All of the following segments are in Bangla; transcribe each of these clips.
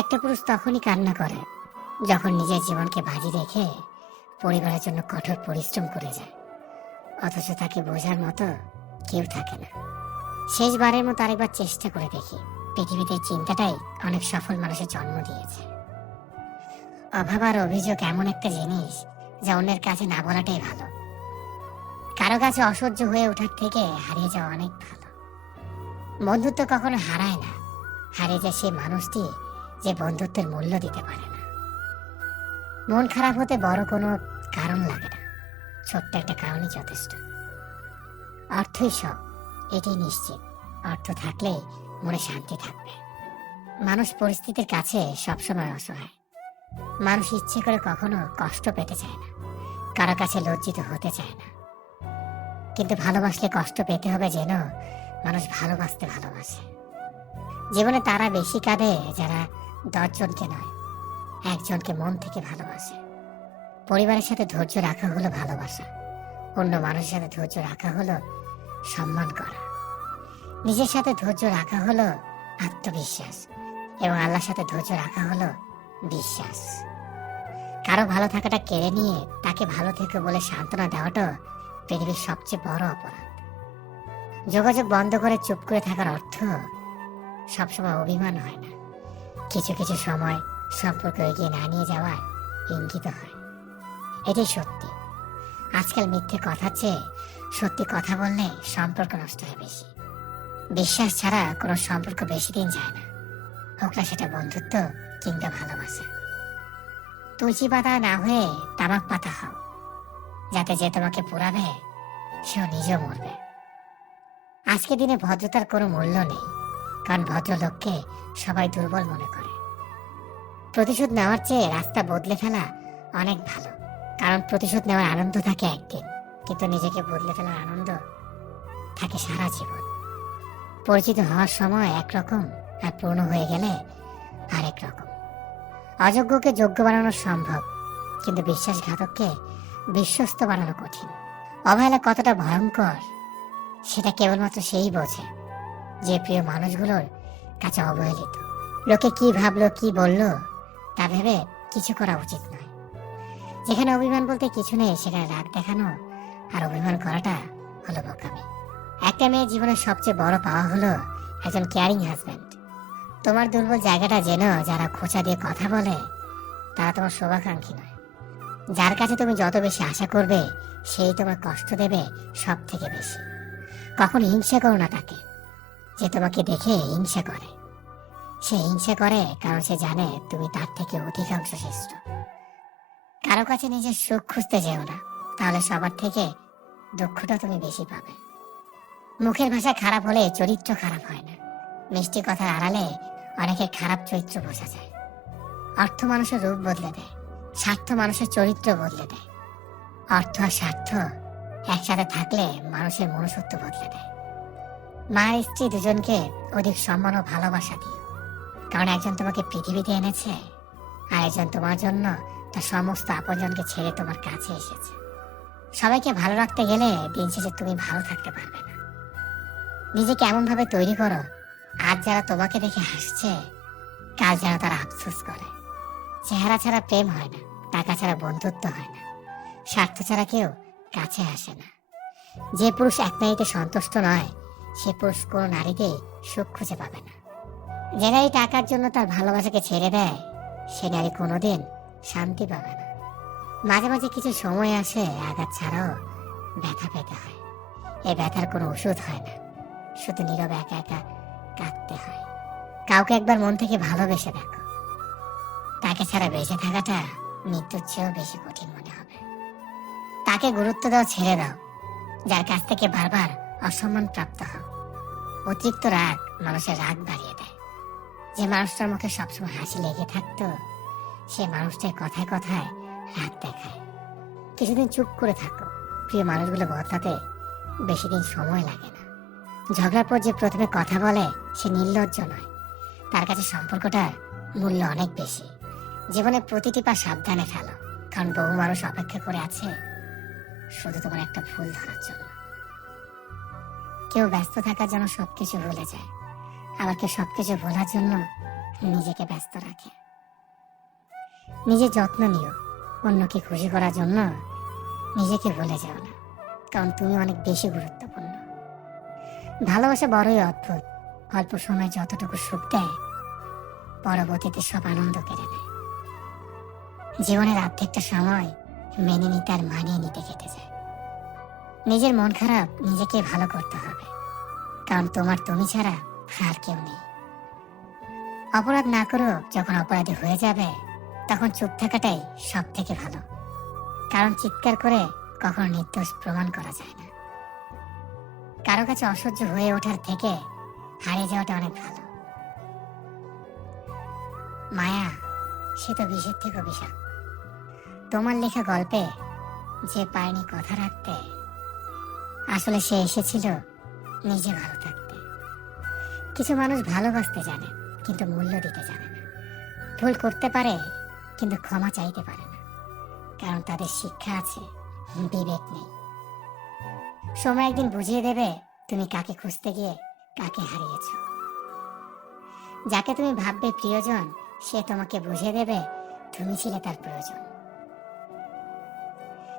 একটা পুরুষ তখনই কান্না করে, যখন নিজের জীবনকে বাজি রেখে পরিবারের জন্য কঠোর পরিশ্রম করে যায়। অথচ তাকে বোঝার মতো কেউ থাকে না। শেষবারের মতো আরেকবার চেষ্টা করে দেখি, পৃথিবীতে চিন্তাটাই অনেক সফল মানুষের জন্ম দিয়েছে। অভাব আর অভিযোগ এমন একটা জিনিস যা অন্যের কাছে না বলাটাই ভালো। কারও কাছে অসহ্য হয়ে ওঠার থেকে হারিয়ে যাওয়া অনেক ভালো। বন্ধুত্ব কখনো হারায় না, হারিয়ে যায় সেই মানুষটি যে বন্ধুত্বের মূল্য দিতে পারে না। মন খারাপ হতে বড় কোনো কারণ লাগে না। ছোট্ট একটা কারণই যথেষ্ট। অর্থই সব এটি নিশ্চিত। অর্থ থাকলেই মনে শান্তি থাকবে। মানুষ পরিস্থিতির কাছে সবসময় অসহায়। মানুষ ইচ্ছে করে কখনো কষ্ট পেতে চায় না। কারও কাছে লজ্জিত হতে চায় না। কিন্তু ভালোবাসলে কষ্ট পেতে হবে যেন মানুষ ভালোবাসতে ভালোবাসে। জীবনে তারা বেশি কাঁদে যারা দশজনকে নয়, একজনকে মন থেকে ভালোবাসে। পরিবারের সাথে ধৈর্য রাখা হলো ভালোবাসা। অন্য মানুষের সাথে ধৈর্য রাখা হলো সম্মান করা। নিজের সাথে ধৈর্য রাখা হলো আত্মবিশ্বাস এবং আল্লাহর সাথে ধৈর্য রাখা হলো বিশ্বাস। কারও ভালো থাকাটা কেড়ে নিয়ে তাকে ভালো থেকে বলে সান্ত্বনা দেওয়াটা পৃথিবীর সবচেয়ে বড় অপরাধ। যোগাযোগ বন্ধ করে চুপ করে থাকার অর্থ সবসময় অভিমান হয় না। কিছু কিছু সময় সম্পর্ক এগিয়ে না নিয়ে যাওয়ার ইঙ্গিত হয়। এটাই সত্যি। আজকাল মিথ্যে কথা চেয়ে সত্যি কথা বললে সম্পর্ক নষ্ট হয় বেশি। বিশ্বাস ছাড়া কোনো সম্পর্ক বেশি দিন যায় না। হোক না সেটা বন্ধুত্ব কিংবা ভালোবাসা। তুলসী পাতা না হয়ে তামাক পাতা হও। যাতে যে তোমাকে পুরাবে সেও নিজেও মরবে। আজকে দিনে ভদ্রতার কোনো মূল্য নেই। কারণ ভদ্রলোককে সবাই দুর্বল মনে করে। প্রতিশোধ নেওয়ার চেয়ে রাস্তা বদলে ফেলা অনেক ভালো। কারণ প্রতিশোধ নেওয়ার আনন্দ থাকে একদিন, কিন্তু নিজেকে বদলে ফেলার আনন্দ থাকে সারা জীবন। পরিচিত হওয়ার সময় একরকম আর পূর্ণ হয়ে গেলে আরেক রকম। অযোগ্যকে যোগ্য বানানো সম্ভব, কিন্তু বিশ্বাসঘাতককে বিশ্বস্ত বানানো কঠিন। অবহেলা কতটা ভয়ঙ্কর, সেটা কেবলমাত্র সেই বোঝে। যে প্রিয় মানুষগুলোর কাছে অবহেলিত। লোকে কি ভাবলো, কি বলল, তা ভেবে কিছু করা উচিত নয়। যেখানে অভিমান বলতে কিছু নেই, সেখানে রাগ দেখানো আর অভিমান করাটা হলো বোকামি। একটা মেয়ের জীবনের সবচেয়ে বড় পাওয়া হলো একজন কেয়ারিং হাজব্যান্ড তোমার দুর্বল জায়গাটা যেন যারা খোঁচা দিয়ে কথা বলে, তারা তোমার শুভাকাঙ্ক্ষী নয়। যার কাছে তুমি যত বেশি আশা করবে, সেই তোমার কষ্ট দেবে সব থেকে বেশি। কখন হিংসা করো না তাকে। যে তোমাকে দেখে হিংসা করে। সে হিংসা করে কারণ সে জানে তুমি তার থেকে অধিকাংশ শ্রেষ্ঠ। কারও কাছে নিজের সুখ খুঁজতে যেও না, তাহলে সবার থেকে দুঃখটা তুমি বেশি পাবে। মুখের ভাষা খারাপ হলে চরিত্র খারাপ হয় না। মিষ্টি কথার আড়ালে অনেকের খারাপ চরিত্র বোঝা যায়। অর্থ মানুষের রূপ বদলে দেয়, স্বার্থ মানুষের চরিত্র বদলে দেয়। অর্থ আর স্বার্থ একসাথে থাকলে মানুষের মনুষ্যত্ব বদলে দেয়। মা স্ত্রী দুজনকে অধিক সম্মান ও ভালোবাসা দিও কারণ একজন তোমাকে পৃথিবীতে এনেছে, আর একজন তোমার জন্য তার সমস্ত আপনজনকে ছেড়ে তোমার কাছে এসেছে। সবাইকে ভালো রাখতে গেলে দিন শেষে তুমি ভালো থাকতে পারবে না। নিজেকে এমন ভাবে তৈরি করো, আজ যারা তোমাকে দেখে হাসছে, কাল যেন তারা আফসোস করে। চেহারা ছাড়া প্রেম হয় না, টাকা ছাড়া বন্ধুত্ব হয় না, স্বার্থ ছাড়া কেউ কাছে আসে না। যে পুরুষ এক নারীতে সন্তুষ্ট নয় সে পুরুষ নারীতেই সুখ খুঁজে পাবে না। যে নারী টাকার জন্য তার ভালোবাসাকে ছেড়ে দেয়, সে নারী কোনোদিন শান্তি পাবে না। মাঝে মাঝে কিছু সময় আসে, আঘাত ছাড়াও ব্যথা পেতে হয়। এই ব্যথার কোনো ওষুধ হয় না। শুধু নীরবে একা একা কাঁদতে হয়। কাউকে একবার মন থেকে ভালোবেসে দেখো। তাকে ছাড়া বেঁচে থাকাটা মৃত্যুর চেয়েও বেশি কঠিন মনে হবে। তাকে গুরুত্ব দাও, ছেড়ে দাও। যার কাছ থেকে বারবার অসম্মান প্রাপ্ত হও। অতিরিক্ত রাগ মানুষের রাগ বাড়িয়ে দেয়। যে মানুষটার মুখে সবসময় হাসি লেগে থাকতো, সে মানুষটার কথায় কথায় রাগ দেখায়। কিছুদিন চুপ করে থাকো। প্রিয় মানুষগুলো বদলাতে বেশি দিন সময় লাগে না। ঝগড়ার পর যে প্রথমে কথা বলে, সে নির্লজ্জ নয়। তার কাছে সম্পর্কটার মূল্য অনেক বেশি। জীবনে প্রতিটি পা সাবধানে ফেলো। কারণ বহু মানুষ অপেক্ষা করে আছে শুধু তোমার একটা ভুল ধরার জন্য। কেউ ব্যস্ত থাকার জন্য সবকিছু ভুলে যায়। আবার কেউ সবকিছু ভোলার জন্য নিজেকে ব্যস্ত রাখে। নিজের যত্ন নিও। অন্যকে খুশি করার জন্য নিজেকে ভুলে যাও না। কারণ তুমি অনেক বেশি গুরুত্বপূর্ণ। ভালোবাসা বড়ই অদ্ভুত। অল্প সময় যতটুকু সুখ দেয়, পরবর্তীতে সব আনন্দ কেড়ে নেয়। জীবনের অর্ধেকটা সময় মেনে নিতে আর মানিয়ে নিতে কেটে যায়। নিজের মন খারাপ নিজেকে ভালো করতে হবে। কারণ তোমার তুমি ছাড়া আর কেউ নেই। অপরাধ না করো যখন অপরাধী হয়ে যাবে, তখন চুপ থাকাটাই সব থেকে ভালো। কারণ চিৎকার করে কখনো নির্দোষ প্রমাণ করা যায় না। কারও কাছে অসহ্য হয়ে ওঠার থেকে হারিয়ে যাওয়াটা অনেক ভালো। মায়া, সে তো বিষের থেকেও বিষাক্ত তোমার লেখা গল্পে যে পায়নি কথা রাখতে আসলে সে এসেছিল নিজে ভালো থাকতে। কিছু মানুষ ভালোবাসতে জানে, কিন্তু মূল্য দিতে জানে না। ভুল করতে পারে, কিন্তু ক্ষমা চাইতে পারে না। কারণ তাদের শিক্ষা আছে, বিবেক নেই। সময় একদিন বুঝিয়ে দেবে, তুমি কাকে খুঁজতে গিয়ে কাকে হারিয়েছ। যাকে তুমি ভাববে প্রিয়জন, সে তোমাকে বুঝিয়ে দেবে, তুমি ছিলে তার প্রয়োজন।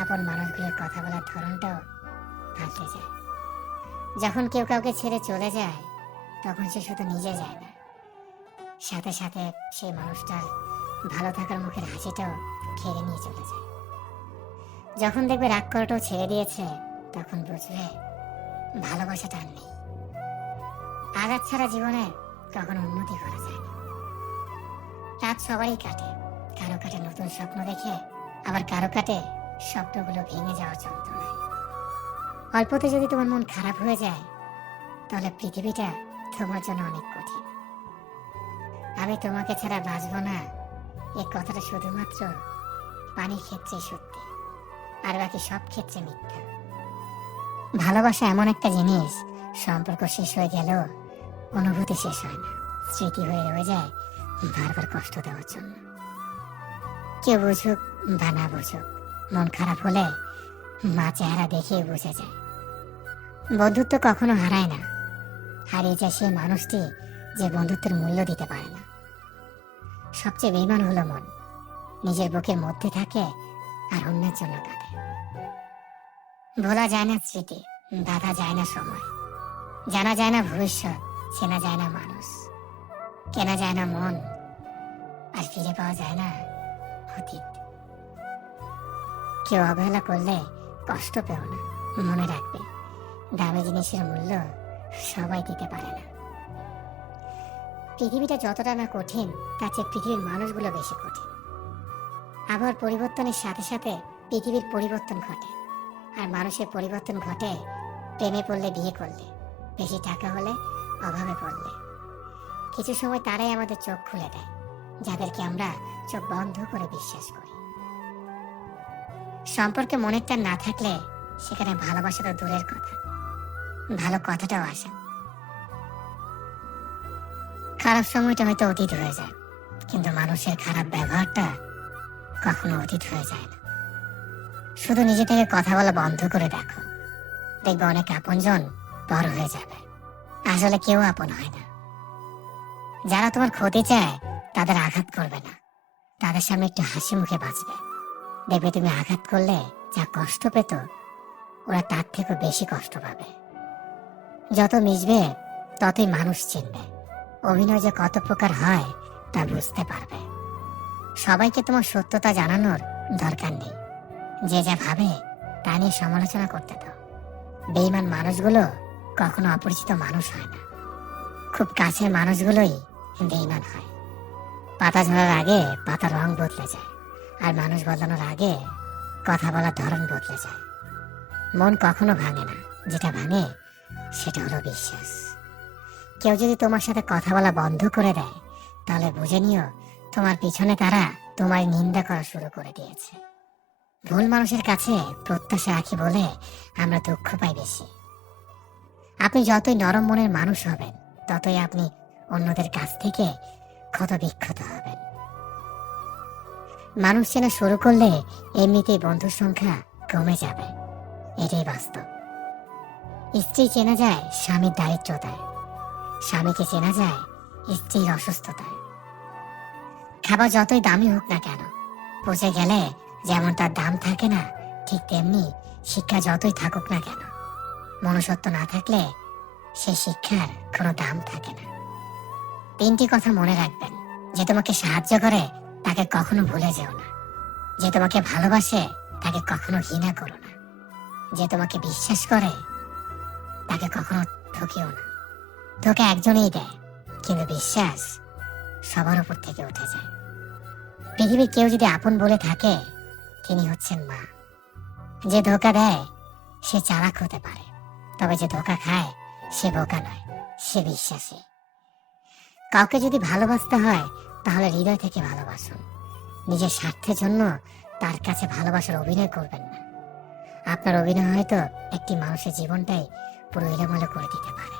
আপন মানুষগুলোর কথা বলার ধরনটাও পাল্টে যায়। যখন কেউ কাউকে ছেড়ে চলে যায়, তখন সে শুধু নিজে যায় না। সাথে সাথে সেই মানুষটার ভালো থাকার মুখের হাসিটাও খেয়ে নিয়ে চলে যায়। যখন দেখবে রাগ করাটাও ছেড়ে দিয়েছে, তখন বুঝবে ভালোবাসাটা নেই। আঘাত ছাড়া জীবনে কখনো উন্নতি করা যায় না। রাত সবারই কাটে। কারও কাটে নতুন স্বপ্ন দেখে, আবার কারও কাটে স্বপ্নগুলো ভেঙে যাওয়ার যন্ত্রণায়। অল্পতে যদি তোমার মন খারাপ হয়ে যায়, তাহলে পৃথিবীটা তোমার জন্য অনেক কঠিন। আমি তোমাকে ছাড়া বাঁচবো না এই কথাটা শুধুমাত্র পানির ক্ষেত্রে সত্যি, আর বাকি সব ক্ষেত্রে মিথ্যা। ভালোবাসা এমন একটা জিনিস, সম্পর্ক শেষ হয়ে গেলেও অনুভূতি শেষ হয় না, স্মৃতি হয়ে রয়ে যায় বারবার কষ্ট দেওয়ার জন্য। কেউ বুঝুক বা না বুঝুক মন খারাপ হলে মা চেহারা দেখেই বুঝে যায়। বন্ধুত্ব কখনো হারায় না। হারিয়ে যায় সেই মানুষটি যে বন্ধুত্বের মূল্য দিতে পারে না। সবচেয়ে বেইমান হলো মন। নিজের বুকের মধ্যে থাকে আর অন্যের জন্য কাঁদে। ভোলা যায় না স্মৃতি, বাধা যায় না সময়। জানা যায় না ভবিষ্যৎ, চেনা যায় না মানুষ। কেনা যায় না মন, আর ফিরে পাওয়া যায় না অতীত। কেউ অবহেলা করলে কষ্ট পেও না, মনে রাখবে। দামি জিনিসের মূল্য সবাই দিতে পারে না। পৃথিবীটা যতটা না কঠিন, তার চেয়ে পৃথিবীর মানুষগুলো বেশি কঠিন। আবহাওয়ার পরিবর্তনের সাথে সাথে পৃথিবীর পরিবর্তন ঘটে। আর মানুষের পরিবর্তন ঘটে প্রেমে পড়লে, বিয়ে করলে। বেশি টাকা হলে, অভাবে পড়লে। কিছু সময় তারাই আমাদের চোখ খুলে দেয়, যাদেরকে আমরা চোখ বন্ধ করে বিশ্বাস করি। সম্পর্কে মনের টান না থাকলে সেখানে ভালোবাসা তো দূরের কথা। ভালো কথাটাও আসে। খারাপ সময়টা হয়তো অতীত হয়ে যায়, কিন্তু মানুষের খারাপ ব্যবহারটা কখনো অতীত হয়ে যায় না। শুধু নিজে থেকে কথা বলা বন্ধ করে দেখো। দেখবে অনেক আপনজন বড় হয়ে যাবে। আসলে কেউ আপন হয় না। যারা তোমার ক্ষতি চায়, তাদের আঘাত করবে না। তাদের সামনে একটু হাসি মুখে বাঁচবে। দেখবে তুমি আঘাত করলে যা কষ্ট পেত, ওরা তার থেকেও বেশি কষ্ট পাবে। যত মিশবে, ততই মানুষ চিনবে। অভিনয় যে কত প্রকার হয়, তা বুঝতে পারবে। সবাইকে তোমার সত্যতা জানানোর দরকার নেই। যে যা ভাবে, তা নিয়ে সমালোচনা করতে দাও। বেইমান মানুষগুলো কখনো অপরিচিত মানুষ হয় না। খুব কাছের মানুষগুলোই বেইমান হয়। পাতা ঝরার আগে পাতার রং বদলে যায়। আর মানুষ বদলানোর আগে কথা বলার ধরন বদলে যায়। মন কখনো ভাঙে না। যেটা ভাঙে, সেটা হলো বিশ্বাস। কেউ যদি তোমার সাথে কথা বলা বন্ধ করে দেয়, তাহলে বুঝে নিও তোমার পিছনে তারা তোমার নিন্দা করা শুরু করে দিয়েছে। ভুল মানুষের কাছে প্রত্যাশা রাখি বলে আমরা দুঃখ পাই বেশি। আপনি যতই নরম মনের মানুষ হবেন, ততই আপনি অন্যদের কাছ থেকে ক্ষত বিক্ষত হবেন। মানুষ চেনা শুরু করলে এমনিতেই বন্ধুর সংখ্যা কমে যাবে। এটাই বাস্তব। স্ত্রী চেনা যায় স্বামীর দারিদ্রতায়। স্বামীকে চেনা যায় স্ত্রীর অসুস্থতায়। খাবার যতই দামি হোক না কেন, পচে গেলে যেমন তার দাম থাকে না, ঠিক তেমনি শিক্ষা যতই থাকুক না কেন, মনুষ্যত্ব না থাকলে সে শিক্ষার কোনো দাম থাকে না। তিনটি কথা মনে রাখবেন, যে তোমাকে সাহায্য করে তাকে কখনো ভুলে যেও না। যে তোমাকে ভালোবাসে, তাকে কখনো ঘৃণা করো না। যে তোমাকে বিশ্বাস করে, তাকে কখনো ঠকিও না। তোকে একজনেই দেয়, কিন্তু বিশ্বাস সবার উপর থেকে উঠে যায়। পৃথিবীর কেউ যদি আপন বলে থাকে, তিনি হচ্ছেন মা। যে ধোকা দেয়, সে চালাক হতে পারে। তবে যে ধোকা খায়, সে বোকা নয়, সে বিশ্বাসী। কাউকে যদি ভালোবাসতে হয় তাহলে হৃদয় থেকে ভালোবাসুন। নিজের স্বার্থের জন্য তার কাছে ভালোবাসার অভিনয় করবেন না। আপনার অভিনয় হয়তো একটি মানুষের জীবনটাই পুরো এলোমেলো করে দিতে পারে।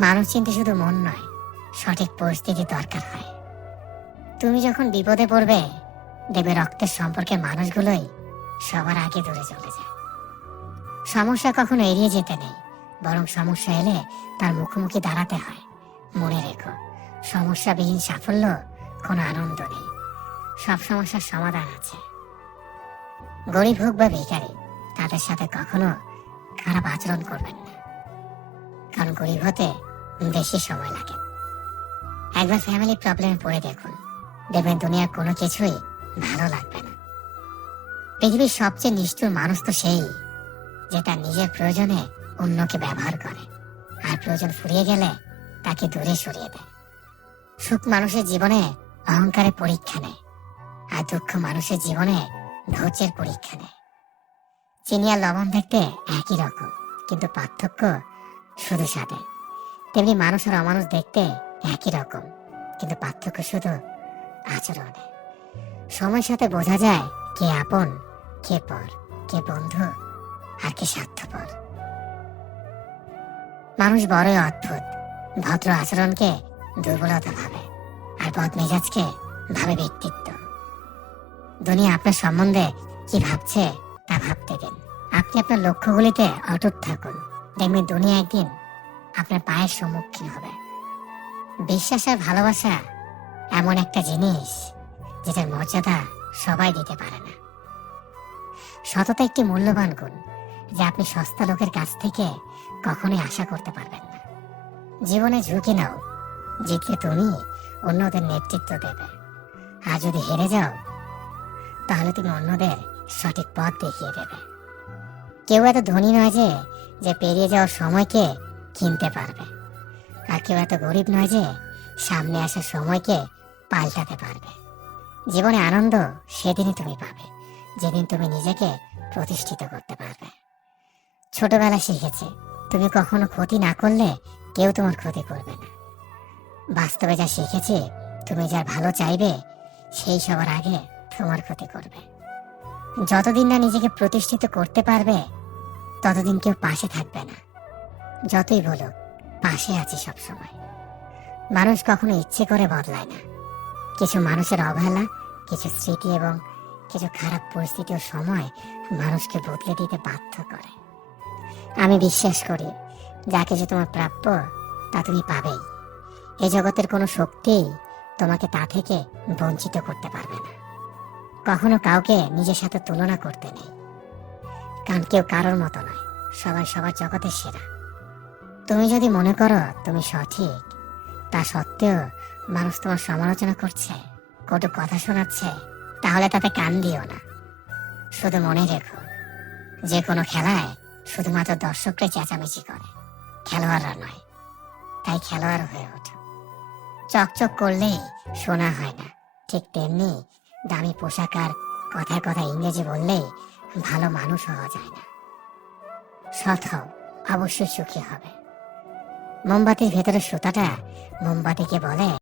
মানুষ চিনতে শুধু মন নয়, সঠিক পরিস্থিতি দরকার হয়। তুমি যখন বিপদে পড়বে, দেখবে রক্তের সম্পর্কে মানুষগুলোই সবার আগে দূরে চলে যায়। সমস্যা কখনো এড়িয়ে যেতে নেই, বরং সমস্যা এলে তার মুখোমুখি দাঁড়াতে হয়। মনে রেখো সমস্যাবিহীন সাফল্য কোনো আনন্দ নেই। সব সমস্যার সমাধান আছে। গরিব হোক বা ভিখারি তাদের সাথে কখনো খারাপ আচরণ করবেন না। কারণ গরিব হতে বেশি সময় লাগে। একবার ফ্যামিলি প্রবলেমে পড়ে দেখুন। দেখবেন দুনিয়ার কোনো কিছুই ভালো লাগবে না। পৃথিবীর সবচেয়ে নিষ্ঠুর মানুষ তো সেই, যে তার নিজের প্রয়োজনে অন্যকে ব্যবহার করে। আর প্রয়োজন ফুরিয়ে গেলে তাকে দূরে সরিয়ে দেয়। সুখ মানুষের জীবনে অহংকারের পরীক্ষা নেয়, আর দুঃখ মানুষের জীবনে ধৈর্যের পরীক্ষা নেয়। চিনি আর লবণ দেখতে একই রকম, কিন্তু পার্থক্য শুধু সাথে তেমনি মানুষ আর অমানুষ দেখতে একই রকম, কিন্তু পার্থক্য শুধু আচরণে। সময়ের সাথে বোঝা যায় কে আপন, কে পর, কে বন্ধু, আর কে স্বার্থপর। মানুষ বড়ই অদ্ভুত, ভদ্র আচরণকে দুর্বলতা ভাবে, আর বদ মেজাজকে ভাবে ব্যক্তিত্ব। দুনিয়া আপনার সম্বন্ধে কি ভাবছে, তা ভাবতে দিন। আপনি আপনার লক্ষ্যগুলিতে অটুট থাকুন। দেখবেন দুনিয়া একদিন আপনার পায়ের সম্মুখীন হবে। বিশ্বাস আর ভালোবাসা এমন একটা জিনিস যেটার মর্যাদা সবাই দিতে পারে না। সততা একটি মূল্যবান গুণ যে আপনি সস্তা লোকের কাছ থেকে কখনোই আশা করতে পারবেন না। জীবনে ঝুঁকি নাও। জিতলে তুমি অন্যদের নেতৃত্ব দেবে। আর যদি হেরে যাও, তাহলে তুমি অন্যদের সঠিক পথ দেখিয়ে দেবে। কেউ এত ধনী নয় যে যে পেরিয়ে যাওয়ার সময়কে কিনতে পারবে। আর কেউ এত গরিব নয় যে, সামনে আসার সময়কে পাল্টাতে পারবে। জীবনে আনন্দ সেদিনই তুমি পাবে, যেদিন তুমি নিজেকে প্রতিষ্ঠিত করতে পারবে। ছোটবেলা শিখেছে, তুমি কখনো ক্ষতি না করলে কেউ তোমার ক্ষতি করবে না। বাস্তবে যা শিখেছি, তুমি যার ভালো চাইবে, সেই সবার আগে তোমার ক্ষতি করবে। যতদিন না নিজেকে প্রতিষ্ঠিত করতে পারবে, ততদিন কেউ পাশে থাকবে না। যতই বলো পাশে আছি সব সময় মানুষ কখনো ইচ্ছে করে বদলায় না। কিছু মানুষের অবহেলা, কিছু স্মৃতি এবং কিছু খারাপ পরিস্থিতি ও সময় মানুষকে বদলে দিতে বাধ্য করে। আমি বিশ্বাস করি, যা কিছু তোমার প্রাপ্য, তা তুমি পাবেই। এ জগতের কোনো শক্তি তোমাকে তা থেকে বঞ্চিত করতে পারবে না। কখনো কাউকে নিজের সাথে তুলনা করতে নেই। কারণ কেউ কারোর মতো নয়, সবাই সবার জগতের সেরা। তুমি যদি মনে করো তুমি সঠিক, তা সত্ত্বেও মানুষ তোমার সমালোচনা করছে, কটু কথা শোনাচ্ছে, তাহলে তাতে কান দিও না। শুধু মনে রেখো, যে কোনো খেলায় শুধুমাত্র দর্শকরাই চেঁচামেচি করে, খেলোয়াড়রা নয়, তাই খেলোয়াড় হয়ে ওঠো। চকচক করলে শোনা হয় না। ঠিক তেমনি দামি পোশাক আর কথায় কথা ইংরেজি বললে ভালো মানুষ হওয়া যায় না। সৎ অবশ্যই সুখী হবে। মোমবাতির ভেতরে সুতাটা মোমবাতিকে বলে